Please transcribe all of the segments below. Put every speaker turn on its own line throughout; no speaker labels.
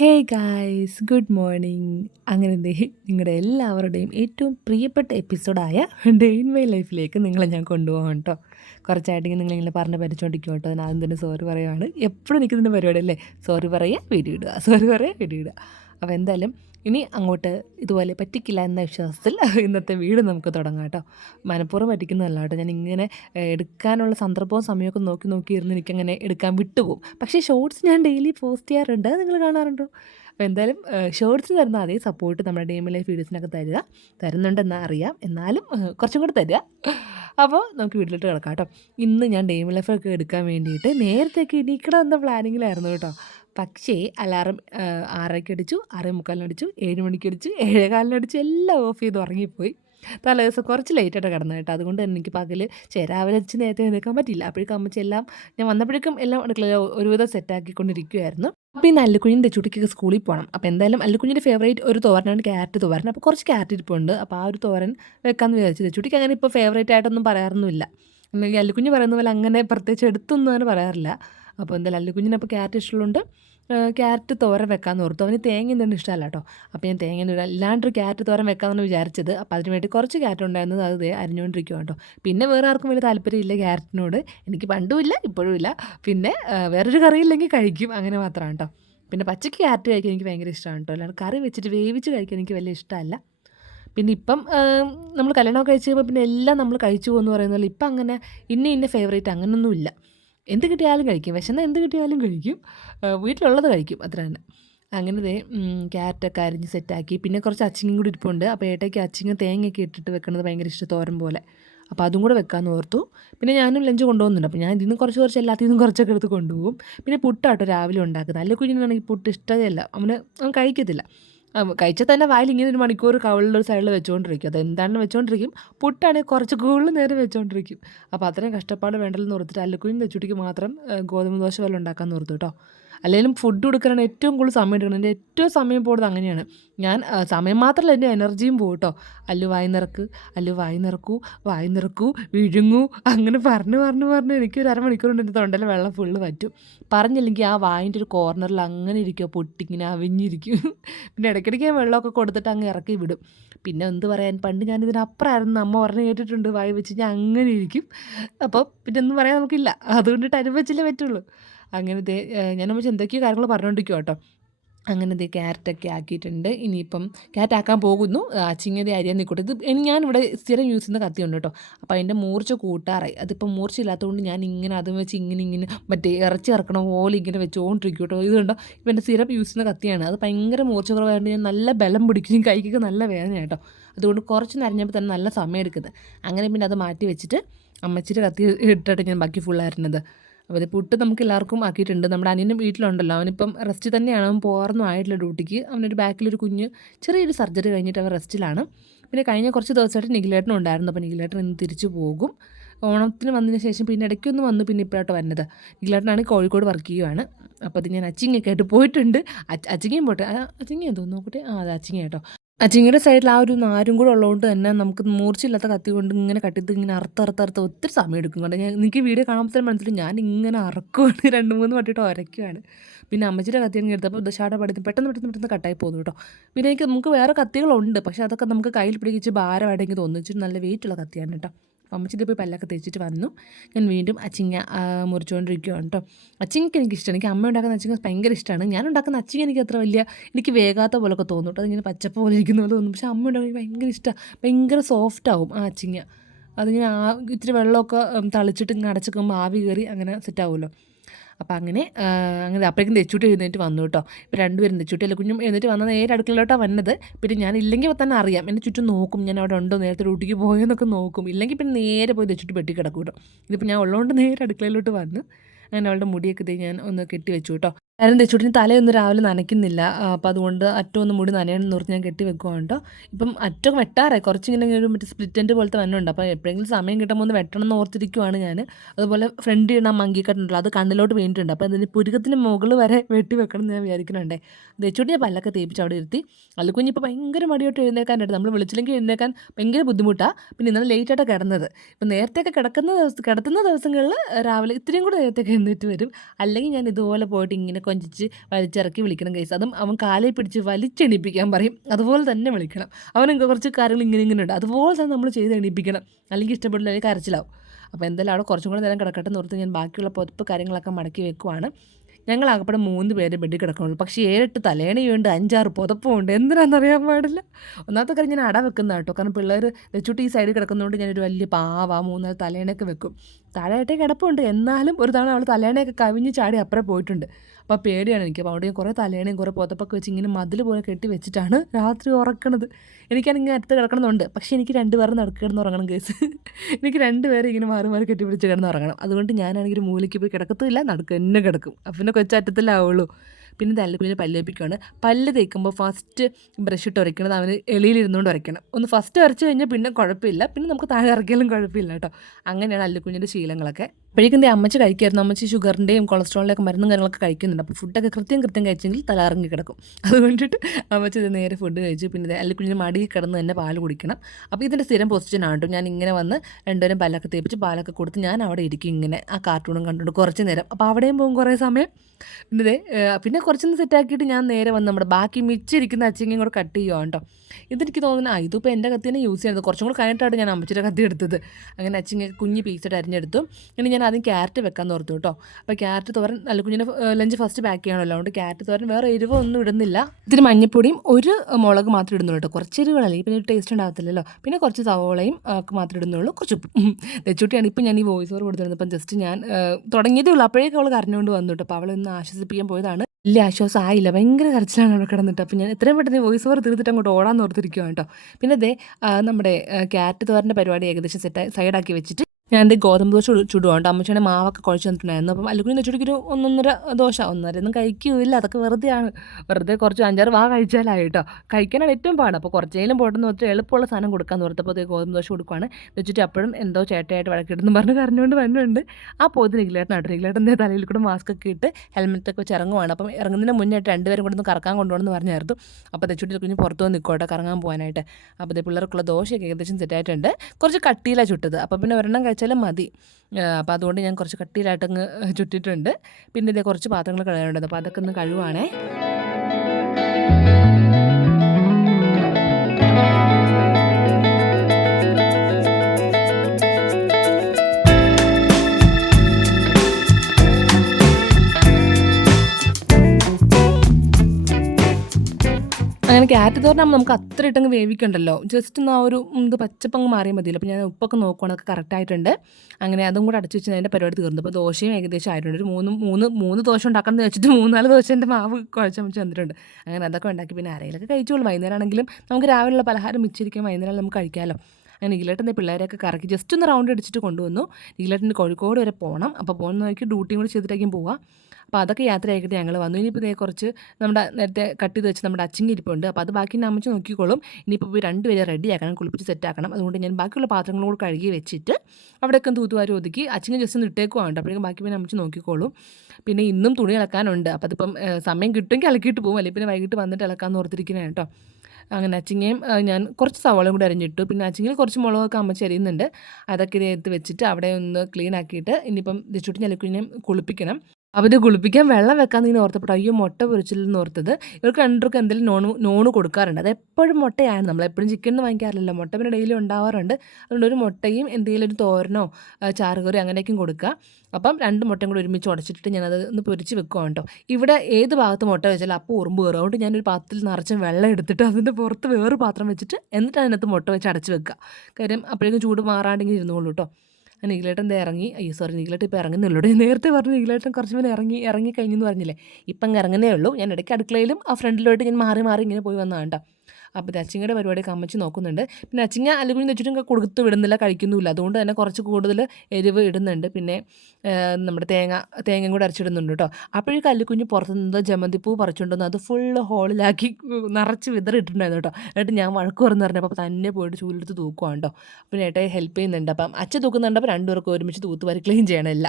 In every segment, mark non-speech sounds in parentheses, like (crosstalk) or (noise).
Hey guys good morning അങ്ങനെ നിങ്ങളുടെ എല്ലാവരുടെയും ഏറ്റവും പ്രിയപ്പെട്ട എപ്പിസോഡായ ഡേ ഇൻ മൈ ലൈഫിലേക്ക് നിങ്ങളെ ഞാൻ കൊണ്ടുപോകാം കേട്ടോ. കുറച്ചായിട്ടെങ്കിൽ നിങ്ങളിങ്ങനെ പറഞ്ഞ് പരിച്ചോണ്ടിരിക്കും കേട്ടോ. ഞാൻ ആദ്യം സോറി പറയുവാണ്. എപ്പോഴും നിൽക്കുന്നതിന്റെ പരിപാടി അല്ലേ? സോറി പറയുക വീഡിയോ ഇടുക. സോറി പറയുക വീഡിയോ ഇടുക. അപ്പോൾ എന്തായാലും ഇനി അങ്ങോട്ട് ഇതുപോലെ പറ്റിക്കില്ല എന്ന വിശ്വാസത്തിൽ (laughs) ഇന്നത്തെ വീട് നമുക്ക് തുടങ്ങാം കേട്ടോ. മനഃപൂർവം പറ്റിക്കുന്നതല്ല കേട്ടോ. ഞാൻ ഇങ്ങനെ എടുക്കാനുള്ള സന്ദർഭവും സമയമൊക്കെ നോക്കി നോക്കി ഇരുന്ന് എനിക്കങ്ങനെ എടുക്കാൻ വിട്ടുപോകും. പക്ഷേ ഷോർട്സ് ഞാൻ ഡെയിലി പോസ്റ്റ് ചെയ്യാറുണ്ട്. നിങ്ങൾ കാണാറുണ്ടോ? അപ്പോൾ എന്തായാലും ഷോർട്സ് തരുന്ന അതേ സപ്പോർട്ട് നമ്മുടെ ഡേ ലൈഫ് വീഡിയോസിനൊക്കെ തരിക. തരുന്നുണ്ടെന്ന് അറിയാം. എന്നാലും കുറച്ചും കൂടെ തരിക. അപ്പോൾ നമുക്ക് വീട്ടിലോട്ട് കിടക്കാം കേട്ടോ. ഇന്ന് ഞാൻ ഡേ ലൈഫൊക്കെ എടുക്കാൻ വേണ്ടിയിട്ട് നേരത്തേക്ക് എണീക്കണം എന്ന പ്ലാനിങ്ങിലായിരുന്നു കേട്ടോ. പക്ഷേ അലാറം ആറരയ്ക്ക് അടിച്ചു ആറേ മുക്കാലിന് അടിച്ചു ഏഴ് മണിക്ക് അടിച്ചു ഏഴേ കാലിന് അടിച്ചു എല്ലാം ഓഫ് ചെയ്ത് ഉറങ്ങിപ്പോയി. തലേ ദിവസം കുറച്ച് ലേറ്റായിട്ട് കിടന്നു കേട്ടോ. അതുകൊണ്ട് തന്നെ എനിക്ക് പകൽ ചെ രാവിലെ വെച്ച് നേരത്തെ എഴുന്നേക്കാൻ പറ്റില്ല അപ്പോഴേക്കും അമ്മച്ചി എല്ലാം ഞാൻ വന്നപ്പോഴേക്കും എല്ലാം അടുക്കള ഒരുവിധം സെറ്റാക്കിക്കൊണ്ടിരിക്കുമായിരുന്നു അപ്പോൾ ഈ അല്ലുക്കുഞ്ഞിന്റെ ചുട്ടിക്കൊക്കെ സ്കൂളിൽ പോകണം അപ്പോൾ എന്തായാലും അല്ലുക്കുഞ്ഞിന്റെ ഫേവറേറ്റ് ഒരു തോരനാണ് ക്യാരറ്റ് തോരൻ. അപ്പോൾ കുറച്ച് ക്യാരറ്റ് ഇരിപ്പുണ്ട്. അപ്പോൾ ആ ഒരു തോരൻ വെക്കാമെന്ന് വിചാരിച്ചത് ചുട്ടിക്ക് അങ്ങനെ ഇപ്പോൾ ഫേവറേറ്റ് ആയിട്ടൊന്നും പറയാറൊന്നുമില്ല. അല്ലെങ്കിൽ അല്ലുക്കുഞ്ഞ് പറയുന്ന പോലെ അങ്ങനെ പ്രത്യേകിച്ച് എടുത്തൊന്നും അങ്ങനെ പറയാറില്ല. അപ്പോൾ എന്തായാലും അപ്പോൾ ക്യാരറ്റ് ഇഷ്ടമുള്ളതുകൊണ്ട് ക്യാരറ്റ് തോരൻ വെക്കാമെന്ന് ഓർത്തു. അവന് തേങ്ങ എന്തുകൊണ്ട് ഇഷ്ടമല്ല കേട്ടോ. അപ്പോൾ ഞാൻ തേങ്ങ ഒന്നും അല്ലാണ്ടൊരു ക്യാരറ്റ് തോരൻ വെക്കാമെന്ന് വിചാരിച്ചത്. അപ്പോൾ അതിന് വേണ്ടി കുറച്ച് ക്യാരറ്റ് ഉണ്ടായിരുന്നു. അത് അരിഞ്ഞുകൊണ്ടിരിക്കുക കേട്ടോ. പിന്നെ വേറെ ആർക്കും വലിയ താല്പര്യമില്ല ക്യാരറ്റിനോട്. എനിക്ക് പണ്ടുമില്ല ഇപ്പോഴും ഇല്ല. പിന്നെ വേറൊരു കറിയില്ലെങ്കിൽ കഴിക്കും. അങ്ങനെ മാത്രമാണ് കേട്ടോ. പിന്നെ പച്ചയ്ക്ക് ക്യാരറ്റ് കഴിക്കാൻ എനിക്ക് ഭയങ്കര ഇഷ്ടമാണ് കേട്ടോ. അല്ലാണ്ട് കറി വെച്ചിട്ട് വേവിച്ച് കഴിക്കാൻ എനിക്ക് വലിയ ഇഷ്ടമല്ല. പിന്നെ ഇപ്പം നമ്മൾ കല്യാണമൊക്കെ കഴിച്ച് കഴിയുമ്പോൾ പിന്നെ എല്ലാം നമ്മൾ കഴിച്ചു പോകുമെന്ന് പറയുന്നതല്ല ഇപ്പം അങ്ങനെ ഇന്ന ഇന്ന ഫേവറേറ്റ് അങ്ങനൊന്നുമില്ല എന്ത് കിട്ടിയാലും കഴിക്കും. വിശന്ന എന്ത് കിട്ടിയാലും കഴിക്കും. വീട്ടിലുള്ളത് കഴിക്കും. അത്ര തന്നെ. അങ്ങനെ ദേ ക്യാരറ്റൊക്കെ അരിഞ്ഞ് സെറ്റാക്കി പിന്നെ കുറച്ച് അച്ചിങ്ങും കൂടി ഇരിപ്പുണ്ട്. അപ്പോൾ ഏട്ടയ്ക്ക് അച്ചിങ്ങും തേങ്ങയൊക്കെ ഇട്ടിട്ട് വെക്കുന്നത് ഭയങ്കര ഇഷ്ടം തോരൻ പോലെ. അപ്പോൾ അതും കൂടെ വെക്കാമെന്ന് ഓർത്തു. പിന്നെ ഞാനും ലഞ്ച് കൊണ്ടുപോകുന്നുണ്ട്. അപ്പോൾ ഞാൻ ഇതിൽ നിന്ന് കുറച്ച് കുറച്ച് എല്ലാത്തിൽ നിന്നും കുറച്ചൊക്കെ എടുത്ത് കൊണ്ടുപോകും. പിന്നെ പുട്ടാട്ടോ രാവിലെ ഉണ്ടാക്കുന്നത്. നല്ല കുഞ്ഞിനാണെങ്കിൽ പുട്ട് ഇഷ്ടമല്ല അവന് അവൻ കഴിക്കത്തില്ല. കഴിച്ചാൽ തന്നെ വായിൽ ഇങ്ങനെ ഒരു മണിക്കൂർ കവളിന്റെ ഒരു സൈഡിൽ വെച്ചുകൊണ്ടിരിക്കും അത് എന്താണെന്ന് വെച്ചുകൊണ്ടിരിക്കും പുട്ടാണെങ്കിൽ കുറച്ച് കൂടുതൽ നേരം വെച്ചുകൊണ്ടിരിക്കും അപ്പോൾ അത്രയും കഷ്ടപ്പാട് വേണ്ടല്ലെന്ന് ഓർത്തിട്ട് അല്ലക്കുഴിയും വെച്ചുട്ടിക്ക് മാത്രം ഗോതമ്പ് ദോശ വല്ലതും ഉണ്ടാക്കാമെന്ന് ഓർത്തു കേട്ടോ. അല്ലെങ്കിലും ഫുഡ് കൊടുക്കാനാണ് ഏറ്റവും കൂടുതൽ സമയം എടുക്കുന്നത്. എന്റെ ഏറ്റവും സമയം പോകുന്നത് അങ്ങനെയാണ്. ഞാൻ സമയം മാത്രമല്ല എന്റെ എനർജിയും പോകും കേട്ടോ. അല്ലു വായി നിറക്ക് അല്ലു വായി നിറക്കൂ വായി നിറക്കൂ വിഴുങ്ങൂ അങ്ങനെ പറഞ്ഞ് പറഞ്ഞ് പറഞ്ഞ് എനിക്ക് ഒരു അരമണിക്കൂർ എന്റെ തൊണ്ടയിൽ വെള്ളം ഫുള്ള് പറ്റും പറഞ്ഞില്ലെങ്കിൽ ആ വായിന്റെ ഒരു കോർണറിൽ അങ്ങനെ ഇരിക്കുക പൊട്ടിങ്ങനെ അവിഞ്ഞിരിക്കും. പിന്നെ ഇടയ്ക്കിടയ്ക്ക് ഞാൻ വെള്ളമൊക്കെ കൊടുത്തിട്ട് അങ്ങ് ഇറക്കി വിടും. പിന്നെ എന്ത് പറയാൻ പണ്ട് ഞാൻ ഇതിനപ്പുറമായിരുന്നു അമ്മ പറഞ്ഞ് കേട്ടിട്ടുണ്ട് വായി വെച്ച് ഞാൻ അങ്ങനെ ഇരിക്കും. അപ്പോൾ പിന്നെ ഒന്നും പറയാൻ നമുക്കില്ല. അതുകൊണ്ടിട്ട് അനുഭവിച്ചില്ലേ പറ്റുള്ളൂ. അങ്ങനെ ഞാൻ നമ്മൾ എന്തൊക്കെയോ കാര്യങ്ങൾ പറഞ്ഞുകൊണ്ടിരിക്കും കേട്ടോ. അങ്ങനെ ദേ ക്യാരറ്റൊക്കെ ആക്കിയിട്ടുണ്ട്. ഇനിയിപ്പം ക്യാരറ്റ് ആക്കാൻ പോകുന്നു. അച്ചിങ്ങതി അരിയാൻ നിൽക്കട്ടെ ഇത് ഞാനിവിടെ സ്ഥിരം യൂസ് ചെയ്യുന്ന കത്തിയുണ്ട് കേട്ടോ. അപ്പോൾ അതിന്റെ മൂർച്ച കൂട്ടാറായി. അതിപ്പം മൂർച്ച ഇല്ലാത്തതുകൊണ്ട് ഞാൻ ഇങ്ങനെ അതും വെച്ച് ഇങ്ങനെ ഇങ്ങനെ മറ്റേ ഇറച്ചി ഇറക്കണ പോലെ ഇങ്ങനെ വെച്ചുകൊണ്ടിരിക്കും കേട്ടോ. ഇതുണ്ടോ ഇപ്പം എന്റെ സ്ഥിരം യൂസ് ചെയ്യുന്ന കത്തിയാണ്. അത് ഭയങ്കര മൂർച്ച കുറവായതുകൊണ്ട് ഞാൻ നല്ല ബലം പിടിക്കും. കൈക്കൊക്കെ നല്ല വേദന കേട്ടോ. അതുകൊണ്ട് കുറച്ച് നരഞ്ഞപ്പോൾ തന്നെ നല്ല സമയം എടുക്കുന്നത്. അങ്ങനെ പിന്നെ അത് മാറ്റി വെച്ചിട്ട് അമ്മച്ചിയുടെ കത്തി ഇട്ടിട്ട് ഞാൻ ബാക്കി ഫുള്ളായിരുന്നത് അപ്പോൾ ഇത് പുട്ട് നമുക്ക് എല്ലാവർക്കും ആക്കിയിട്ടുണ്ട്. നമ്മുടെ അനിയനും വീട്ടിലുണ്ടല്ലോ. അവനിപ്പം റെസ്റ്റ് തന്നെയാണ്. അവൻ പോകാറൊന്നും ആയിട്ടില്ല ഡ്യൂട്ടിക്ക്. അവനൊരു ബാക്കിലൊരു കുഞ്ഞ് ചെറിയൊരു സർജറി കഴിഞ്ഞിട്ട് അവൻ റെസ്റ്റിലാണ് പിന്നെ കഴിഞ്ഞ കുറച്ച് ദിവസമായിട്ട് നിഖിലേട്ടനും ഉണ്ടായിരുന്നു. അപ്പോൾ നിഖിലേട്ടൻ ഇന്ന് തിരിച്ചു പോകും. ഓണത്തിന് വന്നതിന് ശേഷം പിന്നെ ഇടയ്ക്കൊന്ന് വന്നു പിന്നെ ഇപ്പോഴായിട്ട് വന്നത്. നിഖിലേട്ടനാണ് കോഴിക്കോട് വർക്ക് ചെയ്യുവാണ്. അപ്പോൾ അത് ഞാൻ അച്ചിങ്ങൊക്കെ ആയിട്ട് പോയിട്ടുണ്ട്. അച്ച- അച്ചിങ്ങയും പോട്ടെ. അച്ചിങ്ങയും അച്ചിങ്ങ തോന്നുന്നു നോക്കട്ടെ. ആ അത് അച്ചിങ്ങ കേട്ടോ. അച്ചിങ്ങയുടെ സൈഡിൽ ആ ഒരു നാരും കൂടെ ഉള്ളതുകൊണ്ട് തന്നെ നമുക്ക് മൂർച്ചയില്ലാത്ത കത്തി കൊണ്ട് ഇങ്ങനെ കട്ടിത്ത് ഇങ്ങനെ അറുത്തറുത്തറുത്ത് ഒത്തിരി സമയം എടുക്കും കൊണ്ട് ഞാൻ എനിക്ക് വീഡിയോ കാണുമ്പോൾ തന്നെ മനസ്സിലായി ഞാൻ ഇങ്ങനെ അറക്കുവാണ്. (laughs) രണ്ട് മൂന്ന് വട്ടിട്ട് ഉരയ്ക്കുവാണ് പിന്നെ അമ്മച്ചിയുടെ കത്തി അങ്ങ് എടുത്തപ്പോൾ ദശാടെ പഠിത്തം പെട്ടെന്ന് പെട്ടെന്ന് പെട്ടെന്ന് കട്ടായി പോകുന്നു കേട്ടോ. പിന്നെ എനിക്ക് നമുക്ക് വേറെ കത്തികളുണ്ട്. പക്ഷേ അതൊക്കെ നമുക്ക് കയ്യിൽ പിടിച്ച് ഭാരമായിട്ട് എനിക്ക് തോന്നിച്ചിട്ട് നല്ല വെയിറ്റുള്ള കത്തിയാണ് കേട്ടോ. അമ്മച്ചിന്റെ പോയി പല്ലൊക്കെ തേച്ചിട്ട് വന്നു. ഞാൻ വീണ്ടും അച്ചിങ്ങ മുറിച്ചുകൊണ്ടിരിക്കുകയാണ് കേട്ടോ അച്ചിങ്ങക്ക് എനിക്ക് ഇഷ്ടമാണ്. എനിക്ക് അമ്മ ഉണ്ടാക്കുന്ന അച്ചിങ്ങ ഭയങ്കര ഇഷ്ടമാണ്. ഞാൻ ഉണ്ടാക്കുന്ന അച്ചിങ്ങ എനിക്ക് അത്ര വലിയ എനിക്ക് വേഗാത്ത പോലൊക്കെ തോന്നും കേട്ടോ അതിങ്ങനെ പച്ചപ്പ് പോലെ ഇരിക്കുന്ന പോലെ തോന്നും. പക്ഷേ അമ്മ ഉണ്ടാക്കുന്ന ഭയങ്കര ഇഷ്ടമാണ് ഭയങ്കര സോഫ്റ്റ് ആവും ആ അച്ചിങ്ങ. അതിങ്ങനെ ആ ഇത്തിരി വെള്ളമൊക്കെ തളിച്ചിട്ട് ഇങ്ങനെ അടച്ചിക്കുമ്പോൾ ആവി കയറി അങ്ങനെ സെറ്റ് ആവുമല്ലോ. അപ്പോൾ അങ്ങനെ അങ്ങനെ അപ്പോഴേക്കും തെച്ചൂട്ടി എഴുന്നേറ്റ് വന്നു കേട്ടോ. ഇപ്പോൾ രണ്ടുപേരും തെച്ചൂട്ടി അല്ല കുഞ്ഞും എഴുന്നേറ്റ് വന്ന നേരെ അടുക്കളയിലോട്ടാണ് വന്നത്. പിന്നെ ഞാൻ ഇല്ലെങ്കിൽ തന്നെ അറിയാം എന്നെ ചുറ്റും നോക്കും ഞാൻ അവിടെ ഉണ്ടോ നേരത്തെ ഡ്യൂട്ടിക്ക് പോയെന്നൊക്കെ നോക്കും. ഇല്ലെങ്കിൽ പിന്നെ നേരെ പോയി തെച്ചൂട്ടി പെട്ടി കിടക്കും കേട്ടോ. ഇതിപ്പോൾ ഞാൻ ഉള്ളതുകൊണ്ട് നേരെ അടുക്കളയിലോട്ട് വന്ന് അങ്ങനെ അവളുടെ മുടിയൊക്കെ ഞാൻ ഒന്ന് കെട്ടി വെച്ചു കേട്ടോ. കാരണം തെച്ചുട്ടിന് തലയൊന്നും രാവിലെ നനയ്ക്കുന്നില്ല. അപ്പോൾ അതുകൊണ്ട് അറ്റം ഒന്ന് മുടി നനയണം എന്ന് ഓർത്ത് ഞാൻ കെട്ടി വെക്കുകയാണ് ഇപ്പം അറ്റം വെട്ടാറായി. കുറച്ചിങ്ങനെ ഒരു മറ്റേ സ്പ്ലിറ്റന്റ് പോലത്തെ വന്നുണ്ട്. അപ്പോൾ എപ്പോഴെങ്കിലും സമയം കിട്ടുമ്പോൾ ഒന്ന് വെട്ടണം എന്ന് ഓർത്തിരിക്കുവാണ് ഞാൻ അതുപോലെ ഫ്രണ്ട് ഇടാൻ മങ്കിക്കട്ടുണ്ടല്ലോ അത് കണ്ണിലോട്ട് വീണിട്ടുണ്ട്. അപ്പോൾ അതിന്റെ പുരുകത്തിന് മുകളിൽ വരെ വെട്ടി വെക്കണം എന്ന് ഞാൻ വിചാരിക്കുന്നുണ്ടേ. തെച്ചുട്ടി ഞാൻ പല്ലൊക്കെ തേപ്പിച്ച് അവിടെ ഇരുത്തി. അല്ലുകുഞ്ഞ് ഇപ്പോൾ ഭയങ്കര മടിയോട്ട് എഴുന്നേക്കാനായിട്ട് നമ്മൾ വിളിച്ചില്ലെങ്കിൽ എഴുന്നേക്കാൻ ഭയങ്കര ബുദ്ധിമുട്ടാണ് പിന്നെ ഇന്നലെ ലേറ്റായിട്ടാണ് കിടന്നത്. ഇപ്പം നേരത്തെയൊക്കെ കിടക്കുന്ന ദിവസം കിടത്തുന്ന ദിവസങ്ങളിൽ രാവിലെ ഇത്രയും കൂടെ നേരത്തേക്ക് എഴുന്നേറ്റ് വരും. അല്ലെങ്കിൽ ഞാൻ ഇതുപോലെ പോയിട്ട് ഇങ്ങനെ കൊഞ്ചിച്ച് വലിച്ചിറക്കി വിളിക്കണം കേസ് അതും അവൻ കാലെ പിടിച്ച് വലിച്ചെണീപ്പിക്കാൻ പറയും. അതുപോലെ തന്നെ വിളിക്കണം. അവനൊക്കെ കുറച്ച് കാര്യങ്ങൾ ഇങ്ങനെ ഇങ്ങനെ ഉണ്ട്. അതുപോലെ തന്നെ നമ്മൾ ചെയ്ത് എണീപ്പിക്കണം. അല്ലെങ്കിൽ ഇഷ്ടപ്പെടില്ല അല്ലെങ്കിൽ കരച്ചിലാവും. അപ്പോൾ എന്തായാലും അവിടെ കുറച്ചും കൂടെ നേരം കിടക്കട്ടെ എന്ന് ഓർത്ത് ഞാൻ ബാക്കിയുള്ള പൊതുപ്പ് കാര്യങ്ങളൊക്കെ മടക്കി വെക്കുവാണ്. ഞങ്ങൾ ആകപ്പെടെ മൂന്ന് പേര് ബെഡിൽ കിടക്കണുള്ളൂ പക്ഷേ ഏഴെട്ട് തലേണയുണ്ട് അഞ്ചാറ് പുതപ്പുണ്ട് എന്തിനാണെന്നറിയാൻ പാടില്ല. ഒന്നാമത്തെ കാര്യം ഞാൻ അട വെക്കുന്ന കേട്ടോ. കാരണം പിള്ളേർ വെച്ചുട്ടി ഈ സൈഡിൽ കിടക്കുന്നതുകൊണ്ട് ഞാനൊരു വലിയ പാവ മൂന്നാൽ തലേണയൊക്കെ വെക്കും. താഴെയായിട്ടേ കിടപ്പുണ്ട്. എന്നാലും ഒരു തവണ അവൾ തലേണയൊക്കെ കവിഞ്ഞ് ചാടി അപ്പുറം പോയിട്ടുണ്ട്. അപ്പോൾ പേടിയാണ് എനിക്ക്. അപ്പോൾ അവിടെ ഞാൻ കുറേ തലേണയും കുറേ പുതപ്പൊക്കെ വെച്ച് ഇങ്ങനെ മതിൽ പോലെ കെട്ടി വെച്ചിട്ടാണ് രാത്രി ഉറക്കണത്. എനിക്കാണെങ്കിൽ അടുത്ത് കിടക്കണമെന്നുണ്ട് പക്ഷേ എനിക്ക് രണ്ടുപേരും നടക്ക് കിടന്ന് ഉറങ്ങണം കേസ് എനിക്ക് രണ്ടുപേരും പേരെ ഇങ്ങനെ മാറി മാറി കെട്ടി പിടിച്ച് കിടന്ന് ഉറങ്ങണം. അതുകൊണ്ട് ഞാനാണെങ്കിൽ ഒരു മൂലയ്ക്ക് പോയി കിടക്കത്തില്ല നടുക്ക് എന്നെ കിടക്കും. അപ്പം പിന്നെ കൊച്ചറ്റത്തിലാവുള്ളൂ. പിന്നെ തല്ല് പിന്നെ പല്ല് തേക്കുമ്പോൾ ഫസ്റ്റ് ബ്രഷ് ഇട്ട് ഉരയ്ക്കണത് അവന് എളിയിലിരുന്നുകൊണ്ട് ഉരയ്ക്കണം. ഒന്ന് ഫസ്റ്റ് ഉരച്ച് കഴിഞ്ഞാൽ പിന്നെ കുഴപ്പമില്ല പിന്നെ നമുക്ക് താഴെ ഇറക്കിയാലും കുഴപ്പമില്ല കേട്ടോ. അങ്ങനെയാണ് അല്ലുക്കുഞ്ഞിന്റെ ശീലങ്ങളൊക്കെ. അപ്പോഴേക്കും അമ്മച്ചി കഴിക്കായിരുന്നു. അമ്മച്ചി ഷുഗറിന്റെയും കൊളസ്ട്രോളിന്റെയും മരുന്നും കാര്യങ്ങളൊക്കെ കഴിക്കുന്നുണ്ട്. അപ്പോൾ ഫുഡൊക്കെ കൃത്യം കൃത്യം കഴിച്ചെങ്കിൽ തല ഇറങ്ങി കിടക്കും. അതുകൊണ്ടിട്ട് അമ്മച്ചി ഇത് നേരെ ഫുഡ് കഴിച്ചു പിന്നെ അല്ലുക്കുഞ്ഞിന് മടി കിടന്ന് തന്നെ പാൽ കുടിക്കണം. അപ്പോൾ ഇതിന്റെ സ്ഥിരം പൊസിഷനാണ് കേട്ടോ. ഞാൻ ഇങ്ങനെ വന്ന് രണ്ടുപേരും പല്ലൊക്കെ തേപ്പിച്ച് പാലൊക്കെ കൊടുത്ത് ഞാൻ അവിടെ ഇരിക്കും ഇങ്ങനെ. ആ കാർട്ടൂണും കണ്ടുകൊണ്ട് കുറച്ച് നേരം. അപ്പോൾ അവിടെയും പോകും കുറേ സമയം. പിന്നെ പിന്നെ കുറച്ചൊന്ന് സെറ്റാക്കിയിട്ട് ഞാൻ നേരെ വന്ന് നമ്മുടെ ബാക്കി മിച്ചിരിക്കുന്ന അച്ചിങ്ങയും കൂടെ കട്ട് ചെയ്യുക കേട്ടോ. ഇതെനിക്ക് തോന്നുന്നു ആ ഇതിപ്പോൾ എന്റെ കത്തി തന്നെ യൂസ് ചെയ്യുന്നത് കുറച്ചും കൂടെ കഴിഞ്ഞിട്ടാണ് ഞാൻ അമ്മച്ചിയുടെ കത്തി എടുത്തത്. അങ്ങനെ അച്ചിങ്ങ കുഞ്ഞ് പീസായിട്ട് അരിഞ്ഞെടുത്തു. ഇനി ഞാൻ ആദ്യം ക്യാരറ്റ് വെക്കാൻ ഓർത്തു കേട്ടോ. അപ്പോൾ ക്യാരറ്റ് തോരൻ നല്ല കുഞ്ഞിന്റെ ലഞ്ച് ഫസ്റ്റ് പാക്ക് ചെയ്യണമല്ലോ. അതുകൊണ്ട് ക്യാരറ്റ് തോരൻ വേറെ എരിവൊന്നും ഇടുന്നില്ല. ഇതിന് മഞ്ഞപ്പൊടിയും ഒരു മുളക് മാത്രം ഇടുന്നുള്ളൂ കേട്ടോ. കുറച്ച് എരിവുകളല്ലേ പിന്നെ ടേസ്റ്റ് ഉണ്ടാകത്തില്ലല്ലോ. പിന്നെ കുറച്ച് സവോളയും ഒക്കെ മാത്രം ഇടുന്നുള്ളൂ. കുറച്ച് തെച്ചുട്ടിയാണ് ഇപ്പം ഞാൻ ഈ വോയിസ് ഓവർ കൊടുത്തിരുന്നത്. ഇപ്പം ജസ്റ്റ് ഞാൻ തുടങ്ങിയതേ ഉള്ളൂ. അപ്പോഴേക്കും അവൾ കരഞ്ഞുകൊണ്ട് വന്നു കേട്ടോ. അപ്പോൾ അവളൊന്ന് ആശ്വസിപ്പിക്കാൻ പോയതാണ്. വലിയ ആശ്വാസം ആയില്ല. ഭയങ്കര കരച്ചിലാണ് അവിടെ കിടന്നിട്ട്. അപ്പം ഞാൻ എത്രയും പെട്ടെന്ന് വോയിസ് ഓവർ തീർത്തിട്ട് അങ്ങോട്ട് ഓടാൻ ഓർത്തിരിക്കുകയാണ് കേട്ടോ. പിന്നെ ദേ നമ്മുടെ ക്യാരറ്റ് തോരന്റെ പരിപാടി ഏകദേശം സെറ്റ് സൈഡാക്കി വെച്ചിട്ട് ഞാൻ എന്റെ ഗോതമ്പ് ദോശ ചു- ചുടുവാണ്ട് അമ്മച്ചിയുടെ മാവൊക്കെ കുഴച്ച് തന്നിട്ടുണ്ടായിരുന്നു. അപ്പം അല്ലെങ്കിൽ ചുടിക്കൊരു ഒരു ഒന്നൊന്നര ദോശ. ഒന്നര ഒന്നും കഴിക്കൂല അതൊക്കെ വെറുതെയാണ്. വെറുതെ കുറച്ച് അഞ്ചാറ് വാ കഴിച്ചാലായിട്ടോ കഴിക്കാനാണ് ഏറ്റവും പാട്. അപ്പോൾ കുറച്ചേലും പോട്ടെന്ന് വെച്ചാൽ എളുപ്പമുള്ള സാധനം കൊടുക്കാമെന്ന് ഓർത്തപ്പോൾ ഗോതമ്പ് ദോശ കൊടുക്കുവാണ്. വെച്ചിട്ട് അപ്പോഴും എന്തോ ചേട്ടയായിട്ട് വഴക്കിടുന്നു പറഞ്ഞ് കരഞ്ഞുകൊണ്ട് വരുന്നുണ്ട് ആ നിഗിലേട്ടനായിട്ട് നിഗിലേട്ടൻ എന്റെ തലയിൽ കൂടെ മാസ്ക് ഒക്കെ ഇട്ട് ഹെൽമെറ്റൊക്കെ വെച്ച് ഇറങ്ങുവാണ്. അപ്പം ഇറങ്ങുന്നതിന് മുന്നേ രണ്ടുപേരും കൂടെ ഒന്ന് കറക്കാൻ കൊണ്ടുപോകണമെന്ന് പറഞ്ഞായിരുന്നു. അപ്പോൾ തെച്ചുട്ടി കുഞ്ഞ് പുറത്ത് വന്ന് നിൽക്കോട്ടെ കറങ്ങാൻ പോകാനായിട്ട്. അപ്പോൾ അതേ പിള്ളേർക്കുള്ള ദോശയൊക്കെ ഏകദേശം സെറ്റായിട്ടുണ്ട് കുറച്ച് കട്ടിയിലാണ് ചുട്ടത്. അപ്പോൾ പിന്നെ ഒരെണ്ണം കഴിച്ചാലും മതി. അപ്പോൾ അതുകൊണ്ട് ഞാൻ കുറച്ച് കട്ടിയിലായിട്ടങ്ങ് അങ്ങ് ചുട്ടിട്ടുണ്ട് പിന്നെ ഇതേ കുറച്ച് പാത്രങ്ങൾ കഴുകാനുണ്ട്. അപ്പോൾ അതൊക്കെ ഒന്ന് കഴുവാണേ അങ്ങനെ ക്യാരറ്റ് തോരനാകുമ്പോൾ നമുക്ക് അത്ര ഇട്ടങ്ങ് വേവിക്കണ്ടല്ലോ. ജസ്റ്റ് ഒന്ന് ആ ഒരു ഇത് പച്ചപ്പങ്ങ് മാറിയാൽ മതിയല്ലോ. അപ്പോൾ ഞാൻ ഉപ്പൊക്കെ നോക്കുവാണൊക്കെ കറക്റ്റ് ആയിട്ടുണ്ട്. അങ്ങനെ അതും കൂടെ അടച്ചു വെച്ച് അതിന്റെ പരിപാടി തീർന്നു. അപ്പോൾ ദോശയും ഏകദേശം ആയിട്ടുണ്ട്. ഒരു മൂന്ന് മൂന്ന് മൂന്ന് ദോശ ഉണ്ടാക്കണം എന്ന് വെച്ചിട്ട് മൂന്നാൽ ദോശേന്റെ മാവ് കുഴച്ചമച്ച് വന്നിട്ടുണ്ട്. അങ്ങനെ അതൊക്കെ ഉണ്ടാക്കി. പിന്നെ അരയിലൊക്കെ കഴിച്ചോളൂ. വൈകുന്നേരം ആണെങ്കിലും നമുക്ക് രാവിലെയുള്ള പലഹാരം മിച്ചിരിക്കാൻ വൈകുന്നേരം നമുക്ക് കഴിക്കാമല്ലോ അങ്ങനെ നീലേട്ടന്റെ പിള്ളേരെയൊക്കെ കറക്കി ജസ്റ്റ് ഒന്ന് റൗണ്ട് അടിച്ചിട്ട് കൊണ്ടുവന്നു. നീലേട്ടന്റെ കോഴിക്കോട് വരെ പോകണം അപ്പോൾ പോകുന്ന നോക്കി ഡ്യൂട്ടിയും കൂടി ചെയ്തിട്ടായിരിക്കും പോവാം. അപ്പോൾ അതൊക്കെ യാത്രയാക്കിയിട്ട് ഞങ്ങൾ വന്നു. ഇനിയിപ്പോൾ ഇതേ കുറച്ച് നമ്മുടെ നേരത്തെ കട്ട് ചെയ്ത് വെച്ച് നമ്മുടെ അച്ചിങ്ങി ഇരിപ്പുണ്ട് അപ്പോൾ അത് ബാക്കി അമ്മച്ച് നോക്കിക്കോളും. ഇനിയിപ്പോൾ രണ്ടുപേരെ റെഡിയാക്കണം കുളിപ്പിച്ച് സെറ്റാക്കണം അതുകൊണ്ട് ഞാൻ ബാക്കിയുള്ള പാത്രങ്ങളും കൂടി കഴുകി വെച്ചിട്ട് അവിടെയൊക്കെ തൂത്തുവാരി ഒതുക്കി അച്ചിങ്ങി ജസ്റ്റ് ഒന്ന് ഇട്ടേക്കുവാണ്ട് അപ്പോഴേക്കും ബാക്കി പിന്നെ അമ്മച്ച് നോക്കിക്കോളും. പിന്നെ ഇന്നും തുണി ഇളക്കാനുണ്ട് അപ്പോൾ അതിപ്പം സമയം കിട്ടുമെങ്കിൽ ഇളക്കിയിട്ട് പോകും അല്ലെങ്കിൽ പിന്നെ വൈകിട്ട് വന്നിട്ട് ഇളക്കാമെന്ന് ഓർത്തിരിക്കുന്നതാണ് കേട്ടോ. അങ്ങനെ അച്ചിങ്ങയും ഞാൻ കുറച്ച് സവാളയും കൂടി അരിഞ്ഞിട്ടു. പിന്നെ അച്ചിങ്ങയിൽ കുറച്ച് മുളകൊക്കെ അമ്മച്ചി അരിയുന്നുണ്ട്. അതൊക്കെ ഇത് വെച്ചിട്ട് അവിടെ ഒന്ന് ക്ലീൻ ആക്കിയിട്ട് ഇനിയിപ്പം ചുട്ടി ഞെലക്കുഞ്ഞിനെ കുളിപ്പിക്കണം. അവർ കുളിപ്പിക്കാൻ വെള്ളം വെക്കാൻ നീ ഓർത്തപ്പെട്ടു അയ്യോ മുട്ട പൊരിച്ചില്ലെന്ന് ഓർത്തത്. ഇവർക്ക് രണ്ടുപേർക്ക് എന്തെങ്കിലും നോണ് നോണ് കൊടുക്കാറുണ്ട്. അത് എപ്പോഴും മുട്ടയാണ്. നമ്മൾ എപ്പോഴും ചിക്കൻ വാങ്ങിക്കാറില്ലല്ലോ. മുട്ട പിന്നെ ഡെയിലി ഉണ്ടാവാറുണ്ട്. അതുകൊണ്ട് ഒരു മുട്ടയും എന്തെങ്കിലും ഒരു തോരനോ ചാറുകറി അങ്ങനെയൊക്കെയും കൊടുക്കുക. അപ്പം രണ്ട് മുട്ടയും കൂടി ഒരുമിച്ച് ഉടച്ചിട്ട് ഞാനത് ഒന്ന് പൊരിച്ച് വെക്കുക കേട്ടോ. ഇവിടെ ഏത് ഭാഗത്ത് മുട്ട വെച്ചാലും അപ്പോൾ ഉറുമ്പ് കയറും. അതുകൊണ്ട് ഞാനൊരു പാത്രത്തിൽ നിറച്ച് വെള്ളം എടുത്തിട്ട് അതിന്റെ പുറത്ത് വേറൊരു പാത്രം വെച്ചിട്ട് എന്നിട്ട് അതിനകത്ത് മുട്ട വെച്ച് അടച്ച് വെക്കുക. കാര്യം അപ്പോഴേക്കും ചൂട് മാറാണ്ടെങ്കിൽ ഇരുന്നോളൂ കേട്ടോ. നീലേട്ടൻ ഇറങ്ങി. അയ്യോ സോറി നീലേട്ടൻ ഇപ്പോൾ ഇറങ്ങുന്നുള്ളൂ നേരത്തെ പറഞ്ഞു നീലേട്ടൻ കുറച്ച് മുന്നേ ഇറങ്ങി ഇറങ്ങി കഴിഞ്ഞെന്ന് പറഞ്ഞില്ലേ? ഇപ്പം ഇറങ്ങുന്നേ ഉള്ളൂ. ഞാൻ ഇടയ്ക്ക് അടുക്കളയിലും ആ ഫ്രണ്ടിലോട്ട് ഞാൻ മാറി മാറി ഇങ്ങനെ പോയി വന്നതാണ് കേട്ടോ. അപ്പോൾ അച്ചിങ്ങയുടെ പരിപാടിയൊക്കെ അമ്മച്ചി നോക്കുന്നുണ്ട്. പിന്നെ അച്ചിങ്ങ അല്ലെങ്കിൽ വെച്ചിട്ടും കൊടുത്തു വിടുന്നില്ല കഴിക്കുന്നുമില്ല. അതുകൊണ്ട് തന്നെ കുറച്ച് കൂടുതൽ എരിവ് ഇടുന്നുണ്ട്. പിന്നെ നമ്മുടെ തേങ്ങ തേങ്ങയും കൂടെ അരച്ചിടുന്നുണ്ട് കേട്ടോ. അപ്പോഴേക്കും അല്ലുകുഞ്ഞ് പുറത്തു നിന്ന് ജമന്തിപ്പൂ പറിച്ചുകൊണ്ടുവന്ന് അത് ഫുള്ള് ഹോളിലാക്കി നിറച്ച് വിതറിയിട്ടുണ്ടായിരുന്നു കേട്ടോ. എന്നിട്ട് ഞാൻ വഴക്ക് പറഞ്ഞു പറഞ്ഞപ്പോൾ തന്നെ പോയിട്ട് ചൂലെടുത്ത് തൂക്കുവാണ് കേട്ടോ. പിന്നെ ഏട്ടായി ഹെൽപ്പ് ചെയ്യുന്നുണ്ട്. അപ്പം അച്ഛ തൂക്കുന്നുണ്ട്. അപ്പോൾ രണ്ടുപേർക്കും ഒരുമിച്ച് തൂത്ത് വരി ക്ലീൻ ചെയ്യണമല്ല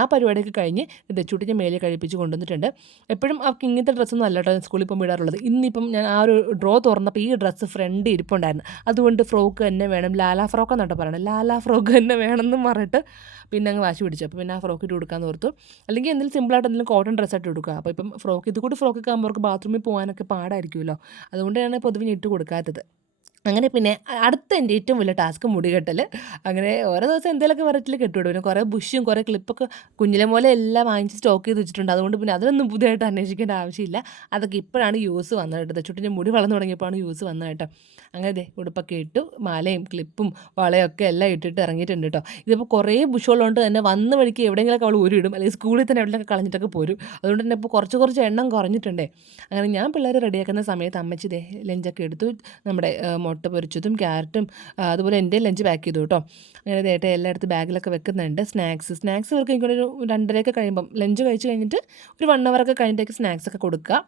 ആ പരിപാടിയൊക്കെ കഴിഞ്ഞ് ദച്ചൂട്ടിന്റെ മേലെ കഴിപ്പിച്ച് കൊണ്ടുവന്നിട്ടുണ്ട്. എപ്പോഴും അവർക്ക് ഇങ്ങനത്തെ ഡ്രസ്സൊന്നും അല്ല കേട്ടോ സ്കൂളിൽ ഇപ്പം വിടാറുള്ളത്. ഇന്നിപ്പം ഞാൻ ആ ഒരു ഡ്രോ തുറന്നപ്പോൾ വന്നപ്പോൾ ഈ ഡ്രസ്സ് ഫ്രണ്ട് ഇരിപ്പുണ്ടായിരുന്നു. അതുകൊണ്ട് ഫ്രോക്ക് തന്നെ വേണം. ലാലാ ഫ്രോക്ക് എന്നിട്ട് പറയണം. ലാലാ ഫ്രോക്ക് തന്നെ വേണമെന്നും പറഞ്ഞിട്ട് പിന്നെ അങ്ങ് വാശി പിടിച്ചു. അപ്പോൾ പിന്നെ ആ ഫ്രോക്ക് ഇട്ട് കൊടുക്കാമെന്ന് ഓർത്തു. അല്ലെങ്കിൽ എന്തെങ്കിലും സിമ്പിളായിട്ട് എന്തെങ്കിലും കോട്ടൺ ഡ്രസ്സ് ഡ്രസ്സായിട്ട് കൊടുക്കുക. അപ്പോൾ ഇപ്പം ഫ്രോക്ക് ഇത് കൂടി ഫ്രോക്കൊക്കെ ആകുമ്പോൾ അവർക്ക് ബാത്റൂമിൽ പോകാനൊക്കെ പാടായിരിക്കുമല്ലോ. അതുകൊണ്ടാണ് പൊതുവെ ഇട്ട് കൊടുക്കാത്തത്. അങ്ങനെ പിന്നെ അടുത്ത എന്റെ ഏറ്റവും വലിയ ടാസ്ക് മുടി കെട്ടൽ അങ്ങനെ ഓരോ ദിവസം എന്തെങ്കിലുമൊക്കെ വെറൈറ്റിയിൽ കെട്ടിവിടും. പിന്നെ കുറേ ബുഷും കുറേ ക്ലിപ്പൊക്കെ കുഞ്ഞിലെ പോലെ എല്ലാം വാങ്ങിച്ച് സ്റ്റോക്ക് ചെയ്ത് വെച്ചിട്ടുണ്ട്. അതുകൊണ്ട് പിന്നെ അതിലൊന്നും പുതിയതായിട്ട് അന്വേഷിക്കേണ്ട ആവശ്യമില്ല. അതൊക്കെ ഇപ്പോഴാണ് യൂസ് വന്നത് കേട്ടോ. ചുട്ടിന്റെ മുടി വളർന്നു തുടങ്ങിയപ്പോഴാണ് യൂസ് വന്നത് കേട്ടോ. അങ്ങനെ ദേ ഉടുപ്പൊക്കെ ഇട്ടു മാലയും ക്ലിപ്പും വളയൊക്കെ എല്ലാം ഇട്ടിട്ട് ഇറങ്ങിയിട്ടുണ്ട് കേട്ടോ. ഇതിപ്പോൾ കുറേ ബുഷുകളുണ്ട് തന്നെ വന്ന വഴിക്ക് എവിടെയെങ്കിലൊക്കെ അവൾ ഊരിയിടും. അല്ലെങ്കിൽ സ്കൂളിൽ തന്നെ എവിടെയൊക്കെ കളഞ്ഞിട്ടൊക്കെ പോരും. അതുകൊണ്ട് തന്നെ ഇപ്പോൾ കുറച്ച് കുറച്ച് എണ്ണം കുറഞ്ഞിട്ടുണ്ടേ. അങ്ങനെ ഞാൻ പിള്ളേർ റെഡിയാക്കുന്ന സമയത്ത് അമ്മച്ചി ദേ ലഞ്ചൊക്കെ എടുത്തു. നമ്മുടെ മുട്ട പൊരിച്ചതും ക്യാരറ്റും അതുപോലെ എന്റെ ലഞ്ച് പാക്ക് ചെയ്തു കേട്ടോ. അങ്ങനെ ഏട്ടാ എല്ലായിടത്തും ബാഗിലൊക്കെ വെക്കുന്നുണ്ട്. സ്നാക്സ് സ്നാക്സ് ഇവർക്ക് എനിക്കൊരു രണ്ടരയൊക്കെ കഴിയുമ്പം ലഞ്ച് കഴിച്ച് കഴിഞ്ഞിട്ട് ഒരു വൺ അവറൊക്കെ കഴിഞ്ഞിട്ടേക്ക് സ്നാക്സ് ഒക്കെ കൊടുക്കുക.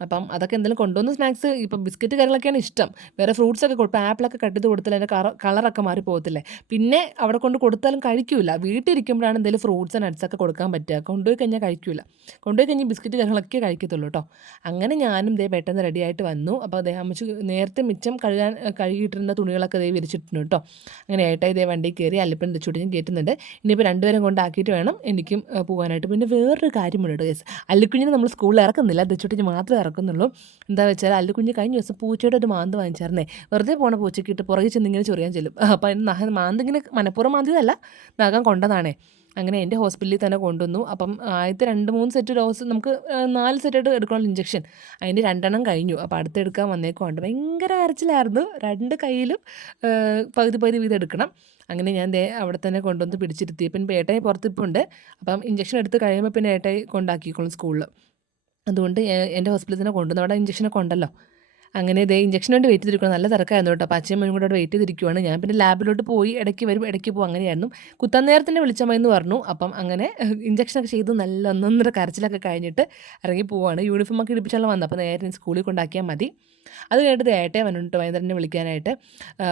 അപ്പം അതൊക്കെ എന്തെങ്കിലും കൊണ്ടുവന്ന് സ്നാക്സ് ഇപ്പം ബിസ്ക്കറ്റ് കാര്യങ്ങളൊക്കെയാണ് ഇഷ്ടം. വേറെ ഫ്രൂട്ട്സ് ഒക്കെ കൊടുക്കും ആപ്പിളൊക്കെ കട്ട് ചെയ്ത് കൊടുത്താൽ അതിന്റെ കളറൊക്കെ മാറി പോകത്തില്ലേ? പിന്നെ അവിടെ കൊണ്ട് കൊടുത്താലും കഴിക്കില്ല വീട്ടിലിരിക്കുമ്പോഴാണ് എന്തെങ്കിലും ഫ്രൂട്ട്സ് നട്ട്സ് ഒക്കെ കൊടുക്കാൻ പറ്റുക. കൊണ്ടുപോയി കഴിഞ്ഞാൽ കഴിക്കില്ല കൊണ്ടുപോയി കഴിഞ്ഞാൽ ബിസ്ക്കറ്റ് കാര്യങ്ങളൊക്കെ കഴിക്കത്തുള്ളൂ കേട്ടോ. അങ്ങനെ ഞാനും ദേ പെട്ടെന്ന് റെഡി ആയിട്ട് വന്നു. അപ്പോൾ അദ്ദേഹം അമ്മച്ച് നേരത്തെ മിച്ചം കഴുകാൻ കഴുകിയിട്ടിരുന്ന തുണികളൊക്കെ ദേ വിരിച്ചിട്ടുണ്ട് കേട്ടോ. അങ്ങനെ ഏട്ടായി ഇതേ വണ്ടി കയറി അല്ലിപ്പൻ ചുട്ടിയും കയറ്റുന്നുണ്ട്. ഇനിയിപ്പോൾ രണ്ടുപേരും കൊണ്ടാക്കിയിട്ട് വേണം എനിക്കും പോകാനായിട്ട്. പിന്നെ വേറൊരു കാര്യമുണ്ട് യെസ് അല്ലിക്കുഞ്ഞിനെ നമ്മൾ സ്കൂളിൽ ഇറക്കുന്നില്ല. ദച്ചുട്ടിന് മാത്രമേ ഇറക്കുന്നുള്ളൂ എന്താ വെച്ചാൽ അല്ലുകുഞ്ഞ് കഴിഞ്ഞ ദിവസം പൂച്ചയുടെ ഒരു മാന്ത് വാങ്ങിച്ചായിരുന്നേ. വെറുതെ പോണ പൂച്ചയ്ക്ക് ഇട്ട് പുറകെ ചെന്നിങ്ങനെ ചൊറിയാൻ ചെല്ലും. അപ്പോൾ അതിന് മാന്ത് മാന്തിങ്ങനെ മനഃപൂർവം മാന്തിയതല്ല നഖം കൊണ്ടതാണേ. അങ്ങനെ എന്റെ ഹോസ്പിറ്റലിൽ തന്നെ കൊണ്ടുവന്നു. അപ്പം ആദ്യത്തെ രണ്ട് മൂന്ന് സെറ്റ് ഡോസ് നമുക്ക് നാല് സെറ്റായിട്ട് എടുക്കണമല്ലോ ഇഞ്ചക്ഷൻ. അതിന്റെ രണ്ടെണ്ണം കഴിഞ്ഞു. അപ്പോൾ അടുത്തെടുക്കാൻ വന്നേക്കുണ്ട് ഭയങ്കര കരച്ചിലായിരുന്നു. രണ്ട് കയ്യിലും പകുതി പകുതി വീതം എടുക്കണം. അങ്ങനെ ഞാൻ ദേ അവിടെ തന്നെ കൊണ്ടുവന്ന് പിടിച്ചിരുത്തി. പിന്നെ ഏട്ടായി പുറത്തിപ്പുണ്ട് അപ്പം ഇഞ്ചക്ഷൻ എടുത്ത് കഴിയുമ്പോൾ പിന്നെ ഏട്ടായി കൊണ്ടാക്കിക്കോളും സ്കൂളിൽ അതുകൊണ്ട് എന്റെ ഹോസ്പിറ്റലിൽ തന്നെ കൊണ്ടുവന്നു അവിടെ ഇഞ്ചക്ഷനൊക്കെ ഉണ്ടല്ലോ. അങ്ങനെ ഇതേ ഇഞ്ചക്ഷൻ കൊണ്ട് വെയിറ്റ് ചെയ്തിരിക്കണം നല്ല തിരക്കായിരുന്നു കേട്ടോ. അച്ഛനും കൂടെ വെയിറ്റ് ചെയ്തിരിക്കുവാണ്. ഞാൻ പിന്നെ ലാബിലോട്ട് പോയി ഇടയ്ക്ക് വരും ഇടയ്ക്ക് പോകും. അങ്ങനെയായിരുന്നു. കുത്താൻ നേരത്തിന്റെ എന്ന് പറഞ്ഞു. അപ്പം അങ്ങനെ ഇഞ്ചക്ഷനൊക്കെ ചെയ്ത്. നല്ല ഒന്നൊന്നര കരച്ചിലൊക്കെ കഴിഞ്ഞിട്ട് ഇറങ്ങി പോവാണ്. യൂണിഫോമൊക്കെ ഇടിപ്പിച്ചാലും വന്നത്. അപ്പോൾ നേരെ സ്കൂളിൽ കൊണ്ടാക്കിയാൽ മതി. അത് കഴിഞ്ഞിട്ട് ഏട്ടയെ വന്നിട്ട് വൈകുന്നേരം വിളിക്കാനായിട്ട്.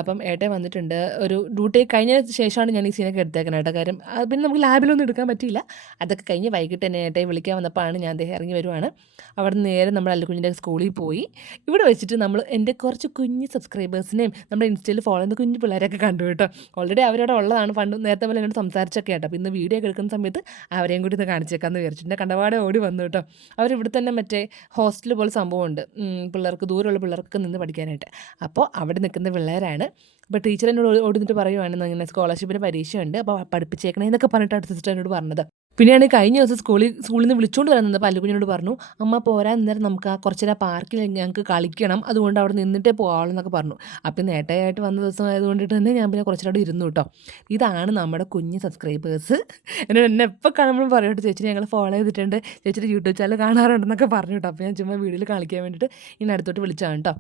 അപ്പം ഏട്ടയെ വന്നിട്ടുണ്ട്. ഒരു ഡ്യൂട്ടി കഴിഞ്ഞ ശേഷമാണ് ഞാൻ ഈ സീനൊക്കെ എടുത്തേക്കാനായിട്ട് കാര്യം പിന്നെ നമുക്ക് ലാബിലൊന്നും എടുക്കാൻ പറ്റിയില്ല. അതൊക്കെ കഴിഞ്ഞ് വൈകിട്ട് തന്നെ ഏട്ടയെ വിളിക്കാൻ വന്നപ്പോഴാണ് ഞാൻ അദ്ദേഹം ഇറങ്ങി വരുവാണ്. അവിടെ നേരെ നമ്മൾ അല്ലുകുഞ്ഞിന്റെ സ്കൂളിൽ പോയി. ഇവിടെ വെച്ചിട്ട് നമ്മൾ എന്റെ കുറച്ച് കുഞ്ഞ് സബ്സ്ക്രൈബേഴ്സിനെയും നമ്മുടെ ഇൻസ്റ്റയിൽ ഫോളോ ചെയ്യുന്ന കുഞ്ഞ് പിള്ളേരൊക്കെ കണ്ടു കേട്ടോ. ഓൾറെഡി അവരോട് ഉള്ളതാണ്. പണ്ട് നേരത്തെ പോലെ എന്നോട് സംസാരിച്ചൊക്കെ കേട്ടോ. അപ്പോൾ ഇന്ന് വീഡിയോ ഒക്കെ എടുക്കുന്ന സമയത്ത് അവരെയും കൂടി ഒന്ന് കാണിച്ചേക്കാമെന്ന് വിചാരിച്ചു. എന്റെ കണ്ടപാടെ ഓടി വന്നു കേട്ടോ. അവരിവിടെ തന്നെ മറ്റേ ഹോസ്റ്റൽ പോലെ സംഭവമുണ്ട്. പിള്ളേർക്ക് ദൂരമുള്ള പിള്ളേർക്ക് നിന്ന് പഠിക്കാനായിട്ട്. അപ്പോൾ അവിടെ നിൽക്കുന്ന പിള്ളേരാണ് അപ്പോൾ ടീച്ചർ എന്നോട് ഓടി നിന്നിട്ട് പറയുവാണ് ഇങ്ങനെ സ്കോളർഷിപ്പിന് പരീക്ഷയുണ്ട് അപ്പോൾ പഠിപ്പിച്ചേക്കണേ എന്നൊക്കെ പറഞ്ഞിട്ട് അടുത്ത സിസ്റ്റർ എന്നോട് പറഞ്ഞത്. പിന്നെയാണ് കഴിഞ്ഞ ദിവസം സ്കൂളിൽ സ്കൂളിൽ നിന്ന് വിളിച്ചുകൊണ്ട് വരുന്നത് പല്ലുകുഞ്ഞിനോട് പറഞ്ഞു അമ്മ പോരാൻ നേരം നമുക്ക് ആ കുറച്ച് നേരം പാർക്കിൽ ഞങ്ങൾക്ക് കളിക്കണം അതുകൊണ്ട് അവിടെ നിന്നിട്ടേ പോകാവുള്ളൂ എന്നൊക്കെ പറഞ്ഞു. അപ്പം നേട്ടയായിട്ട് വന്ന ദിവസം ആയതുകൊണ്ടിട്ട് തന്നെ ഞാൻ പിന്നെ കുറച്ചുകൂടെ ഇരുന്നു കേട്ടോ. ഇതാണ് നമ്മുടെ കുഞ്ഞ് സബ്സ്ക്രൈബേഴ്സ് എന്നോട് എന്നെ എപ്പോൾ കാണുമ്പോഴും പറയട്ടെ ചേച്ചി ഞങ്ങൾ ഫോളോ ചെയ്തിട്ടുണ്ട് ചേച്ചിയുടെ യൂട്യൂബ് ചാനൽ കാണാറുണ്ടെന്നൊക്കെ പറഞ്ഞു കേട്ടോ. അപ്പോൾ ഞാൻ ചുമ്മാ വീഡിയോയിൽ കളിക്കാൻ വേണ്ടിയിട്ട് ഇനി അടുത്തോട്ട് വിളിച്ചാണ് കേട്ടോ.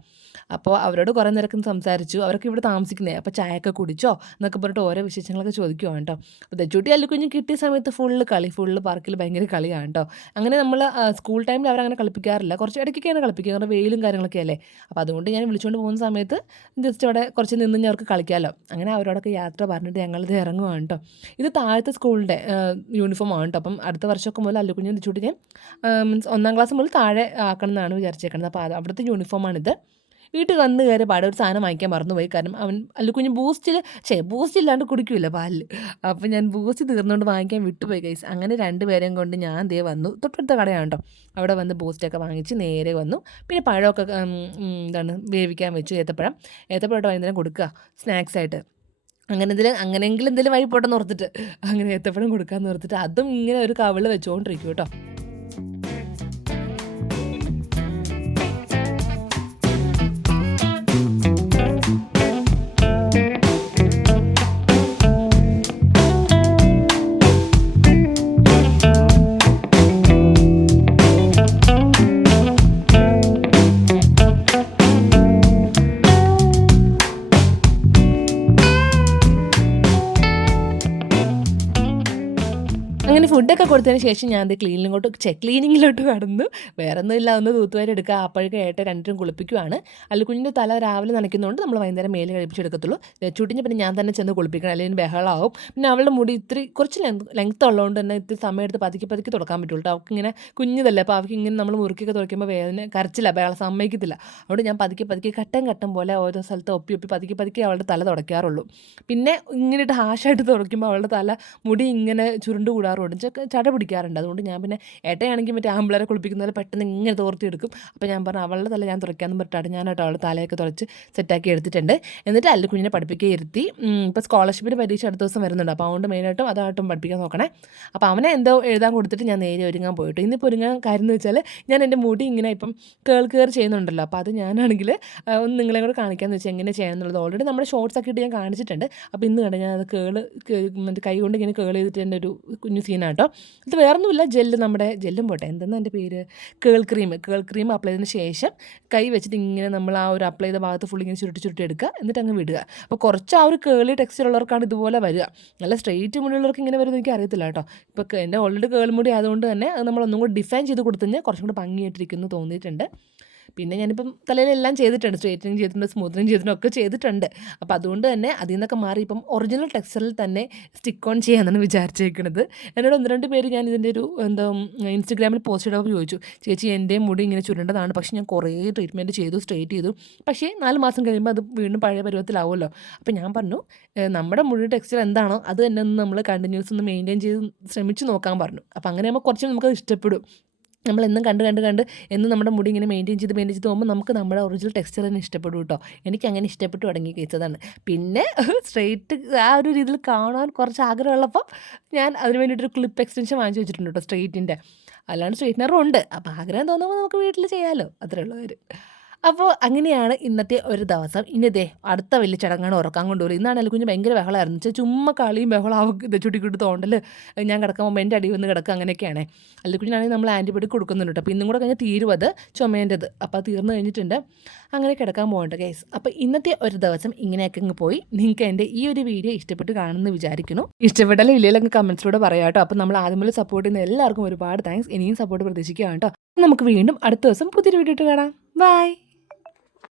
അപ്പോൾ അവരോട് കുറേ നേരം സംസാരിച്ചു. അവരൊക്കെ ഇവിടെ താമസിക്കുന്നത് അപ്പോൾ ചായയൊക്കെ കുടിച്ചോ? എന്നൊക്കെ പറഞ്ഞിട്ട് ഓരോ വിശേഷങ്ങളൊക്കെ ചോദിക്കുവാണ് കേട്ടോ. അപ്പോൾ തെച്ചുട്ടി അല്ലിക്കുഞ്ഞ് കിട്ടിയ സമയത്ത് ഫുള്ള് കളി ഫുള്ള് പാർക്കിൽ ഭയങ്കര കളിയാണ് കേട്ടോ. അങ്ങനെ നമ്മൾ സ്കൂൾ ടൈമിൽ അവരങ്ങനെ കളിപ്പിക്കാറില്ല. കുറച്ച് ഇടയ്ക്കൊക്കെയാണ് കളിപ്പിക്കുക. കാരണം വെയിലും കാര്യങ്ങളൊക്കെ അല്ലേ? അപ്പോൾ അതുകൊണ്ട് ഞാൻ വിളിച്ചുകൊണ്ട് പോകുന്ന സമയത്ത് ജസ്റ്റ് അവിടെ കുറച്ച് നിന്ന് ഞാൻ അവർക്ക് കളിക്കാമല്ലോ അങ്ങനെ അവരോടൊക്കെ യാത്ര പറഞ്ഞിട്ട് ഞങ്ങളിത് ഇറങ്ങുവാണ് കേട്ടോ. ഇത് താഴത്തെ സ്കൂളിന്റെ യൂണിഫോം ആണ് കേട്ടോ. അപ്പം അടുത്ത വർഷമൊക്കെ മുതൽ അല്ലുകുഞ്ഞ് വെച്ചുകൂട്ടി ഞാൻ മീൻസ് ഒന്നാം ക്ലാസ് മുതൽ താഴെ ആക്കണം എന്നാണ് വിചാരിച്ചേക്കുന്നത് അപ്പോൾ അവിടുത്തെ യൂണിഫോമാണിത് വീട്ടിൽ വന്ന് കയറി പാടെ ഒരു സാധനം വാങ്ങിക്കാൻ മറന്നുപോയി. കാരണം അവൻ അല്ല കുഞ്ഞ് ബൂസ്റ്റിൽ ചേ ബൂസ്റ്റ് ഇല്ലാണ്ട് കുടിക്കില്ല പാലിൽ അപ്പോൾ ഞാൻ ബൂസ്റ്റ് തീർന്നുകൊണ്ട് വാങ്ങിക്കാൻ വിട്ടുപോയി കൈസ് അങ്ങനെ രണ്ടുപേരെയും കൊണ്ട് ഞാൻ ദേ വന്നു. തൊട്ടടുത്ത കടയാണ് കേട്ടോ അവിടെ വന്ന് ബൂസ്റ്റൊക്കെ വാങ്ങിച്ച് നേരെ വന്നു. പിന്നെ പഴമൊക്കെ എന്താണ് വേവിക്കാൻ വെച്ചു ഏത്തപ്പഴം. ഏത്തപ്പഴം വൈകുന്നേരം കൊടുക്കുക സ്നാക്സ് ആയിട്ട്. അങ്ങനെ എന്തെങ്കിലും അങ്ങനെയെങ്കിലും എന്തെങ്കിലും വഴി പോട്ടെന്ന് ഓർത്തിട്ട്. അങ്ങനെ ഏത്തപ്പഴം കൊടുക്കാമെന്ന് ഓർത്തിട്ട് അതും ഇങ്ങനെ ഒരു കവിൾ വെച്ചുകൊണ്ടിരിക്കും കേട്ടോ അങ്ങനെ ഫുഡൊക്കെ കൊടുത്തതിന് ശേഷം ഞാൻ അത് ക്ലീനിലോട്ട് ചെക്ക് ക്ലീനിങ്ങിലോട്ട് കടന്നു. വേറെ ഒന്നുമില്ല ഒന്ന് തൂത്തുവാരി എടുക്കുക. അപ്പോഴേക്കും ഏട്ട രണ്ടും കുളിപ്പിക്കുവാണ്. അല്ലുക്കുഞ്ഞിന്റെ തല രാവിലെ നനയ്ക്കുന്നതുകൊണ്ട് നമ്മൾ വൈകുന്നേരം മേലെ കഴിപ്പിച്ചെടുക്കത്തുള്ളൂ. ചുട്ടിഞ്ഞ് പിന്നെ ഞാൻ തന്നെ ചെന്ന് കുളിപ്പിക്കണം. അല്ലെങ്കിൽ ബഹളമാവും പിന്നെ അവളുടെ മുടി ഇത്തിരി കുറച്ച് ലെങ്ത് ഉള്ളതുകൊണ്ട് തന്നെ ഇത്തിരി സമയമെടുത്ത് പതുക്കി പതുക്കി തുടക്കാൻ പറ്റുള്ളൂ അവൾക്ക് ഇങ്ങനെ കുഞ്ഞതല്ലേ. അപ്പോൾ അവൾക്ക് ഇങ്ങനെ നമ്മൾ മുറുക്കിയൊക്കെ തുടയ്ക്കുമ്പോൾ വേദന കരച്ചില്ല ബഹളം സമ്മതിക്കത്തില്ല. അതുകൊണ്ട് ഞാൻ പതുക്കി പതുക്കി ഘട്ടം ഘട്ടം പോലെ ഓരോ സ്ഥലത്ത് ഒപ്പി ഒപ്പി പതുക്കി പതുക്കി അവളുടെ തല തുടയ്ക്കാറുള്ളൂ. പിന്നെ ഇങ്ങനെ ഹാഷായിട്ട് തുടയ്ക്കുമ്പോൾ അവളുടെ തല മുടി ഇങ്ങനെ ചുരുണ്ടുകൂടാറുണ്ട് ചെ- ചട പിടിക്കാറുണ്ട്. അതുകൊണ്ട് ഞാൻ പിന്നെ ഏട്ടയാണെങ്കിൽ മറ്റേ ആമ്പിളരെ കുളിപ്പിക്കുന്ന പോലെ പെട്ടെന്ന് ഇങ്ങനെ തോർത്തി എടുക്കും അപ്പോൾ ഞാൻ പറഞ്ഞു അവളുടെ തല ഞാൻ തുറയ്ക്കാമെന്ന് പറഞ്ഞിട്ടാണ് ഞാനായിട്ട് അവളുടെ തലയൊക്കെ തുറച്ച് സെറ്റാക്കി എടുത്തിട്ടുണ്ട്. എന്നിട്ട് അല്ല കുഞ്ഞിനെ പഠിപ്പിക്കുക ഇരുത്തി. ഇപ്പോൾ സ്കോളർഷിപ്പിന് പരീക്ഷ അടുത്ത ദിവസം വരുന്നുണ്ട്. അപ്പോൾ അതുകൊണ്ട് മെയിനായിട്ടും അതായിട്ടും പഠിപ്പിക്കാൻ നോക്കണേ. അപ്പോൾ അവനെ എന്തോ എഴുതാൻ കൊടുത്തിട്ട് ഞാൻ നേരെ ഒരുങ്ങാൻ പോയിട്ട്. ഇന്നിപ്പോൾ ഒരുങ്ങാൻ കാര്യം എന്ന് വെച്ചാൽ ഞാൻ എന്റെ മുടി ഇങ്ങനെ ഇപ്പം കേൾ കെയർ ചെയ്യുന്നുണ്ടല്ലോ. അപ്പോൾ അത് ഞാനാണെങ്കിൽ ഒന്ന് നിങ്ങളെ കൂടെ കാണിക്കാമെന്ന് വെച്ചാൽ എങ്ങനെ ചെയ്യണം എന്നുള്ളത് ഓൾറെഡി നമ്മുടെ ഷോർട്സ് ഒക്കെ ഇട്ട് ഞാൻ കാണിച്ചിട്ടുണ്ട്. അപ്പോൾ ഇന്ന് കണ്ട ഞാൻ അത് കേൾ മറ്റേ കൈ കൊണ്ട് ഇങ്ങനെ കേൾ ചെയ്തിട്ട് എന്റെ ഒരു കുഞ്ഞു സീനാട്ടോ ഇത് വേറൊന്നുമില്ല ജെല്ല് നമ്മുടെ ജെല്ലും പോട്ടെ. എന്തെന്ന് എന്റെ പേര്? Curl cream curl cream apply ചെയ്തതിന് ശേഷം കൈ വെച്ചിട്ട് ഇങ്ങനെ നമ്മൾ ആ ഒരു അപ്ലൈ ചെയ്ത ഭാഗത്ത് ഫുൾ ഇങ്ങനെ ചുരുട്ടി ചുരുട്ടി എടുക്കുക. എന്നിട്ട് അങ്ങ് വിടുക. അപ്പോൾ കുറച്ച് ആ ഒരു കേളി ടെക്സ്ചർ ഉള്ളവർക്കാണ് ഇതുപോലെ വരിക. നല്ല സ്ട്രെയിറ്റ് മുടിയുള്ളവർക്ക് ഇങ്ങനെ വരുന്നത് എനിക്ക് അറിയത്തില്ല കേട്ടോ. ഇപ്പോൾ എന്റെ ഓൾറെഡി കേൾ മുടി ആയതുകൊണ്ട് തന്നെ അത് നമ്മൾ ഒന്നും കൂടി ഡിഫൈൻ ചെയ്ത് കൊടുത്തു കഴിഞ്ഞാൽ കുറച്ചും കൂടി ഭംഗിയായിട്ടിരിക്കുന്നു തോന്നിയിട്ടുണ്ട്. പിന്നെ ഞാനിപ്പം തലയിലെല്ലാം ചെയ്തിട്ടുണ്ട്. സ്ട്രേറ്റനിങ് ചെയ്തിട്ടുണ്ട് സ്മൂത്തനിങ് ചെയ്തിട്ടുണ്ട് ഒക്കെ ചെയ്തിട്ടുണ്ട്. അപ്പോൾ അതുകൊണ്ട് തന്നെ അതിൽ നിന്നൊക്കെ മാറി ഇപ്പം ഒറിജിനൽ ടെക്സ്ചറിൽ തന്നെ സ്റ്റിക്ക് ഓൺ ചെയ്യാമെന്നാണ് വിചാരിച്ചേക്കുന്നത് എന്നോട് ഒന്ന് രണ്ട് പേര് ഞാൻ ഇതിന്റെ ഒരു എന്താ ഇൻസ്റ്റഗ്രാമിൽ പോസ്റ്റ് ചെയ്തപ്പോൾ ചോദിച്ചു. ചേച്ചി എന്റെ മുടി ഇങ്ങനെ ചുരുണ്ടതാണ്. പക്ഷേ ഞാൻ കുറേ ട്രീറ്റ്മെന്റ് ചെയ്തു സ്ട്രേറ്റ് ചെയ്തു. പക്ഷേ നാല് മാസം കഴിയുമ്പോൾ അത് വീണ്ടും പഴയ പരുവത്തിലാവുമല്ലോ. അപ്പോൾ ഞാൻ പറഞ്ഞു നമ്മുടെ മുടി ടെക്സ്ചർ എന്താണോ അത് തന്നെ ഒന്ന് നമ്മൾ കണ്ടിന്യൂസ് ഒന്ന് മെയിന്റെയിൻ ചെയ്ത് ശ്രമിച്ച് നോക്കാൻ പറഞ്ഞു. അപ്പോൾ അങ്ങനെ ആകുമ്പോൾ കുറച്ച് നമുക്കത് ഇഷ്ടപ്പെടും. നമ്മൾ എന്നും കണ്ട് കണ്ട് കണ്ട് എന്നും നമ്മുടെ മുടി ഇങ്ങനെ മെയിന്റെയിൻ ചെയ്ത് മെയിന്റെയിൻ ചെയ്ത് പോകുമ്പോൾ നമുക്ക് നമ്മുടെ ഒറിജിനൽ ടെക്സ്ചർ തന്നെ ഇഷ്ടപ്പെടും കേട്ടോ. എനിക്ക് അങ്ങനെ ഇഷ്ടപ്പെട്ടു തുടങ്ങി കഴിച്ചതാണ് പിന്നെ (laughs) സ്ട്രെയിറ്റ് ആ ഒരു രീതിയിൽ കാണാൻ കുറച്ച് ആഗ്രഹമുള്ളപ്പോൾ ഞാൻ അതിന് വേണ്ടിയിട്ടൊരു ക്ലിപ്പ് എക്സ്റ്റൻഷൻ വാങ്ങിച്ചു വെച്ചിട്ടുണ്ട് കേട്ടോ സ്ട്രെയിറ്റിന്റെ അല്ലാണ്ട് സ്ട്രെയിറ്റ്നറും ഉണ്ട്. അപ്പോൾ ആഗ്രഹം തോന്നുമ്പോൾ നമുക്ക് വീട്ടിൽ ചെയ്യാമല്ലോ അത്രേ ഉള്ളവർ അപ്പോൾ അങ്ങനെയാണ് ഇന്നത്തെ ഒരു ദിവസം. ഇനി ദേ അടുത്ത വലിയ ചടങ്ങാണ് ഉറക്കാൻ കൊണ്ടുപോലും ഇന്നാണെങ്കിൽ കുഞ്ഞ് ഭയങ്കര ബഹളമായിരുന്നു വെച്ചാൽ ചുമ്മാ കളിയും ബഹളം അവൾക്ക് ഇത് ചുട്ടിക്കിട്ട് തോണ്ടൽ ഞാൻ കിടക്കുമ്പോൾ എന്റെ അടി വന്ന് കിടക്കുക അങ്ങനെയൊക്കെയാണ്. അല്ല കുഞ്ഞിനാണെങ്കിൽ നമ്മൾ ആന്റിബയോട്ടിക് കൊടുക്കുന്നുണ്ട് അപ്പോൾ ഇന്നും കൂടെ കഴിഞ്ഞാൽ തീരും അത് ചുമേന്റെത് അപ്പോൾ തീർന്നു കഴിഞ്ഞിട്ടുണ്ട്. അങ്ങനെ കിടക്കാൻ പോകണ്ട കേസ് അപ്പോൾ ഇന്നത്തെ ഒരു ദിവസം ഇങ്ങനെയൊക്കെ അങ്ങ് പോയി. നിങ്ങൾക്ക് എന്റെ ഈ ഒരു വീഡിയോ ഇഷ്ടപ്പെട്ട് കാണുമെന്ന് വിചാരിക്കുന്നു. ഇഷ്ടപ്പെട്ടാലും ഇല്ലെങ്കിൽ അങ്ങ് കമൻസിലൂടെ പറയാം കേട്ടോ. അപ്പോൾ നമ്മൾ ആദ്യം മുതൽ സപ്പോർട്ട് ചെയ്യുന്ന എല്ലാവർക്കും ഒരുപാട് താങ്ക്സ് ഇനിയും സപ്പോർട്ട് പ്രതീക്ഷിക്കുകയാണ് കേട്ടോ. നമുക്ക് വീണ്ടും അടുത്ത ദിവസം പുതിയൊരു വീഡിയോ ഇട്ട് കാണാം. ബൈ